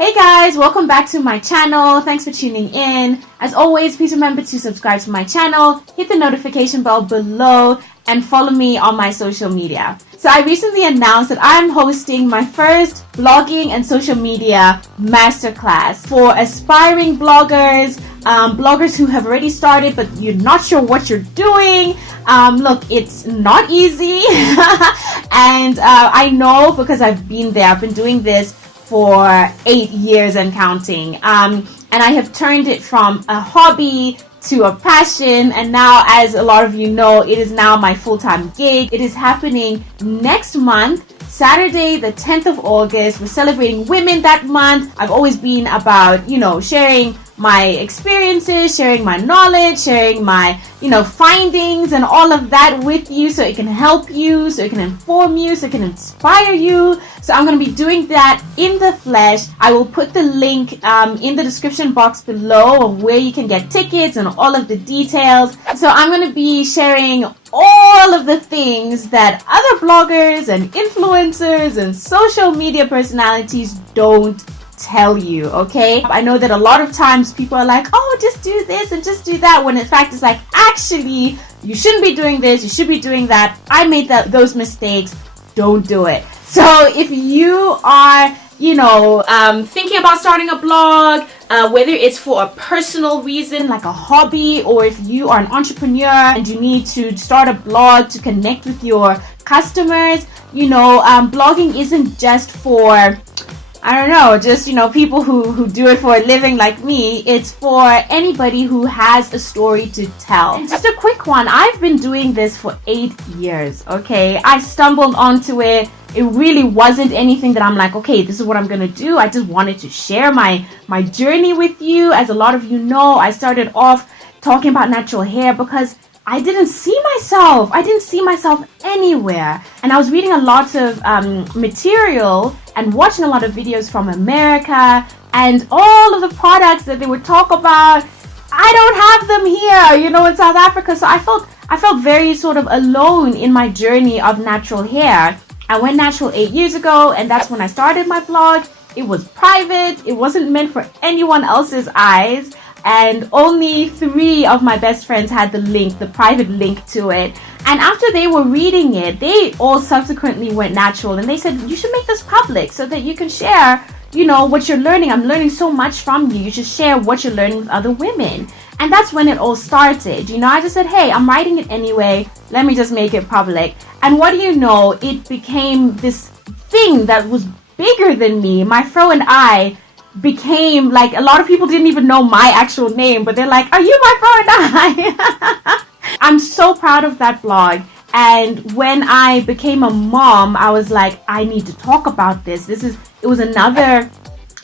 Hey guys, welcome back to my channel. Thanks for tuning in. As always, please remember to subscribe to my channel, hit the notification bell below, and follow me on my social media. So I recently announced that I'm hosting my first blogging and social media masterclass for aspiring bloggers, bloggers who have already started but you're not sure what you're doing. Look, it's not easy and I know because I've been there. I've been doing this for 8 years and counting, and I have turned it from a hobby to a passion, and now, as a lot of you know, it is now my full-time gig. It is happening next month, Saturday the 10th of August. We're celebrating women that month. I've always been about, sharing my experiences, sharing my knowledge, sharing my, findings and all of that with you so it can help you, so it can inform you, so it can inspire you. So I'm going to be doing that in the flesh. I will put the link in the description box below of where you can get tickets and all of the details. So I'm going to be sharing all of the things that other bloggers and influencers and social media personalities don't tell you, okay? I know that a lot of times people are like, oh, just do this and just do that, when in fact it's like, actually, you shouldn't be doing this, you should be doing that. I made those mistakes. Don't do it. So if you are, thinking about starting a blog, whether it's for a personal reason like a hobby, or if you are an entrepreneur and you need to start a blog to connect with your customers, blogging isn't just for, people who do it for a living like me. It's for anybody who has a story to tell. And just a quick one, I've been doing this for 8 years, okay? I stumbled onto it. It really wasn't anything that I'm like, okay, this is what I'm gonna do. I just wanted to share my journey with you. As a lot of you know, I started off talking about natural hair because I didn't see myself. I didn't see myself anywhere. And I was reading a lot of material and watching a lot of videos from America, and all of the products that they would talk about, I don't have them here, in South Africa. So I felt very sort of alone in my journey of natural hair. I went natural 8 years ago, and that's when I started my blog. It was private. It wasn't meant for anyone else's eyes. And only 3 of my best friends had the private link to it. And after they were reading it, they all subsequently went natural, and they said, you should make this public so that you can share, what you're learning. I'm learning so much from you. You should share what you're learning with other women. And that's when it all started. I just said, hey, I'm writing it anyway. Let me just make it public. And what do you know? It became this thing that was bigger than me. My fro and I became like, a lot of people didn't even know my actual name, but they're like, are you my fro and I? I'm so proud of that blog. And when I became a mom, I was like, I need to talk about this. It was another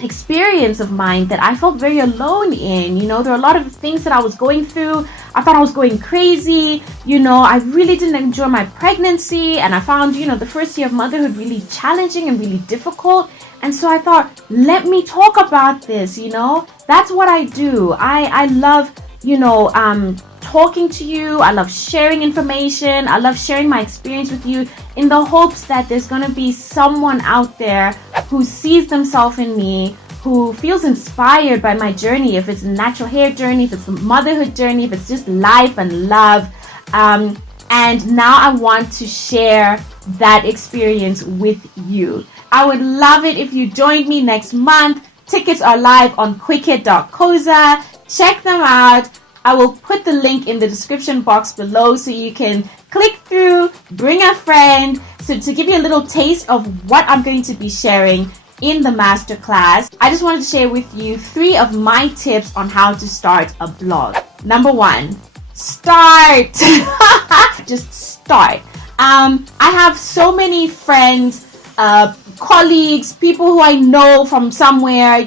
experience of mine that I felt very alone in. There are a lot of things that I was going through. I thought I was going crazy. I really didn't enjoy my pregnancy, and I found, the first year of motherhood really challenging and really difficult. And so I thought, let me talk about this. That's what I do. I love, talking to you. I love sharing information. I love sharing my experience with you in the hopes that there's going to be someone out there who sees themselves in me, who feels inspired by my journey, if it's a natural hair journey, if it's a motherhood journey, if it's just life and love. And now I want to share that experience with you. I would love it if you joined me next month. Tickets are live on quicket.coza. Check them out. I will put the link in the description box below so you can click through, bring a friend. So to give you a little taste of what I'm going to be sharing in the masterclass, I just wanted to share with you 3 of my tips on how to start a blog. Number 1, start. Just start. I have so many friends, colleagues, people who I know from somewhere,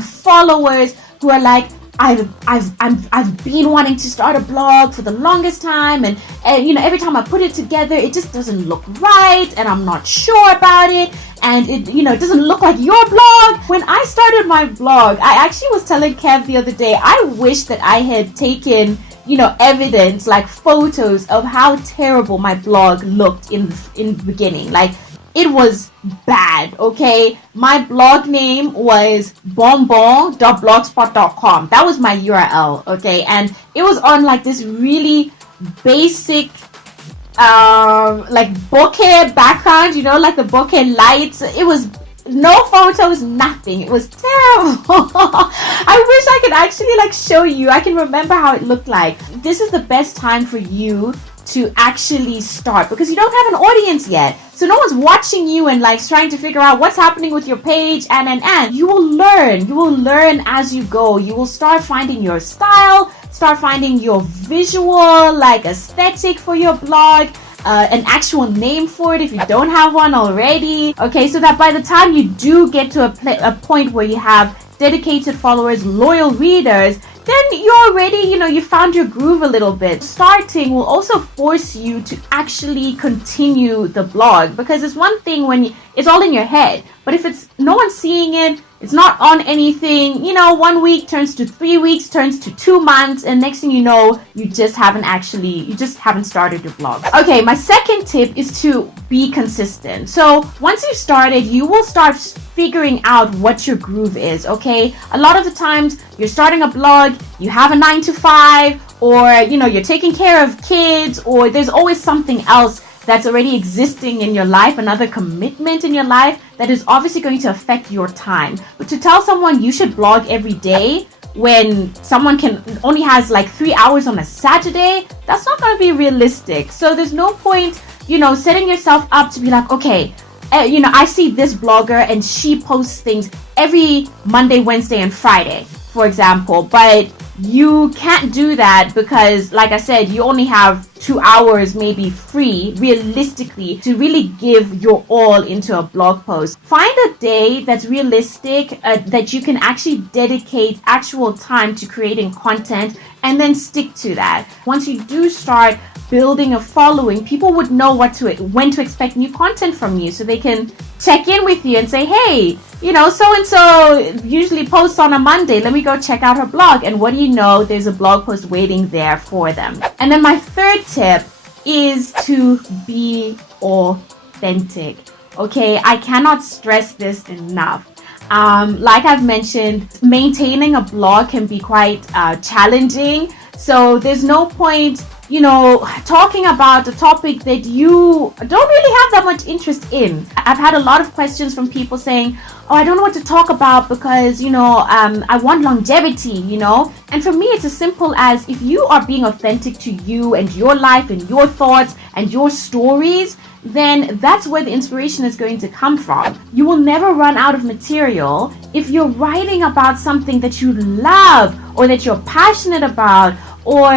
followers who are like, I've been wanting to start a blog for the longest time, and every time I put it together, it just doesn't look right, and I'm not sure about it, and it doesn't look like your blog. When I started my blog, I actually was telling Kev the other day, I wish that I had taken evidence, like photos of how terrible my blog looked in the beginning. Like, it was bad, okay? My blog name was bonbon.blogspot.com. That was my URL, okay? And it was on like this really basic like bokeh background, you know, like the bokeh lights. It was no photos, nothing. It was terrible. I wish I could actually like show you. I can remember how it looked like. This is the best time for you to actually start because you don't have an audience yet. So no one's watching you and like trying to figure out what's happening with your page and you will learn as you go. You will start finding your style, start finding your visual like aesthetic for your blog, an actual name for it if you don't have one already. Okay, so that by the time you do get to a point where you have dedicated followers, loyal readers, then you're already, you found your groove a little bit. Starting will also force you to actually continue the blog because it's one thing when it's all in your head, but if it's no one seeing it, it's not on anything, 1 week turns to 3 weeks, turns to 2 months, and next thing you know, you just haven't started your blog. Okay, my second tip is to be consistent. So once you've started, you will start figuring out what your groove is, okay? A lot of the times you're starting a blog, you have a 9 to 5, or, you're taking care of kids, or there's always something else that's already existing in your life, another commitment in your life that is obviously going to affect your time. But to tell someone you should blog every day when someone only has like 3 hours on a Saturday, that's not going to be realistic. So there's no point, setting yourself up to be like, okay, I see this blogger and she posts things every Monday, Wednesday, and Friday, for example, but you can't do that because, like I said, you only have 2 hours maybe free, realistically, to really give your all into a blog post. Find a day that's realistic, that you can actually dedicate actual time to creating content, and then stick to that. Once you do start building a following, people would know when to expect new content from you, so they can check in with you and say, hey, so-and-so usually posts on a Monday. Let me go check out her blog. And what do you know? There's a blog post waiting there for them. And then my third tip is to be authentic. Okay, I cannot stress this enough. Like I've mentioned, maintaining a blog can be quite challenging. So there's no point talking about a topic that you don't really have that much interest in. I've had a lot of questions from people saying, I don't know what to talk about because, I want longevity, And for me, it's as simple as if you are being authentic to you and your life and your thoughts and your stories, then that's where the inspiration is going to come from. You will never run out of material if you're writing about something that you love or that you're passionate about, or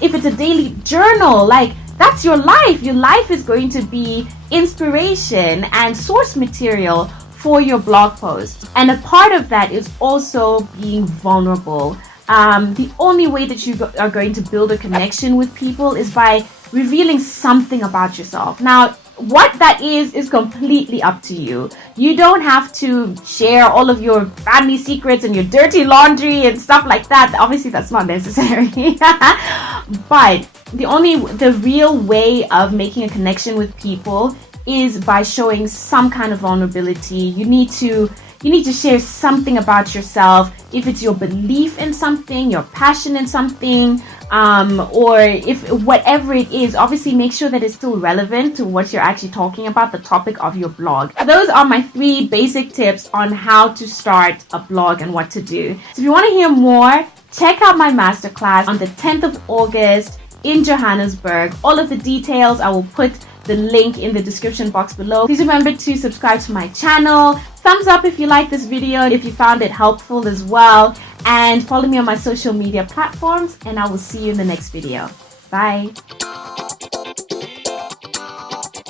if it's a daily journal, like that's your life. Your life is going to be inspiration and source material for your blog post. And a part of that is also being vulnerable. The only way that you are going to build a connection with people is by revealing something about yourself. Now, what that is completely up to you. You don't have to share all of your family secrets and your dirty laundry and stuff like that. Obviously, that's not necessary. But the real way of making a connection with people is by showing some kind of vulnerability. You need to share something about yourself. If it's your belief in something, your passion in something, or if whatever it is, obviously make sure that it's still relevant to what you're actually talking about, the topic of your blog. Those are my 3 basic tips on how to start a blog and what to do. So if you want to hear more, check out my masterclass on the 10th of August in Johannesburg. All of the details, I will put the link in the description box below. Please remember to subscribe to my channel. Thumbs up if you like this video, if you found it helpful as well. And follow me on my social media platforms, and I will see you in the next video. Bye.